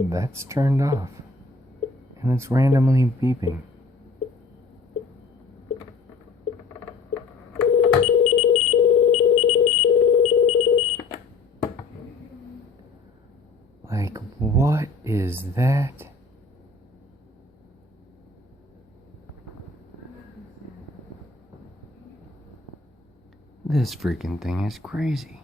That's turned off. And it's randomly beeping. Like, what is that? This freaking thing is crazy.